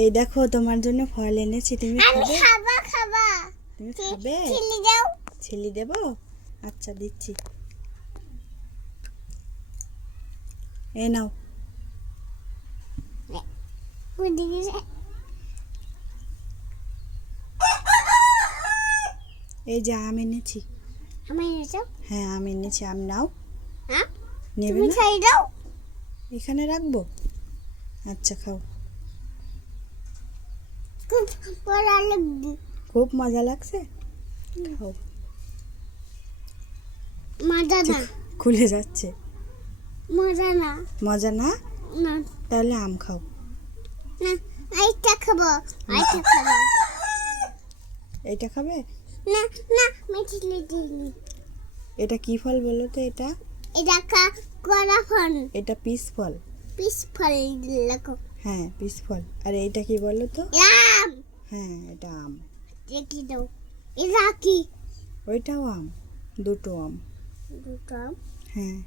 এই দেখো তোমার জন্য ফল এনেছি, তুমি আমি খাবে? খাবা তুমি খাবে? ছিলি দাও। ছিলি দেবো? আচ্ছা দিচ্ছি, এই নাও। ওদিকে এই যে আম এনেছি। আমি এনেছো? হ্যাঁ আম এনেছি, আম নাও। হ্যাঁ নেবে তুমি না? খাই দাও। এখানে রাখবো? আচ্ছা খাও। খুব পড়া লাগবে। খুব মজা লাগছে, খাও। মজা না, খুলে যাচ্ছে। মজা না, মজা না? না তাহলে আম খাও। না, এইটা খাবো, এইটা খাবো। এইটা খাবে? না না, মিঠলি দিইনি। এটা কি ফল বলো তো? এটা এটা করা ফল, এটা পিস ফল। পিস ফল লাগো। হ্যাঁ পিস ফল। আর এইটা কি বলো তো? আম। হ্যাঁ এটা আম। দেখি দাও, এটা কি? ওইটাও আম, দুটো আম। দুটো আম। হ্যাঁ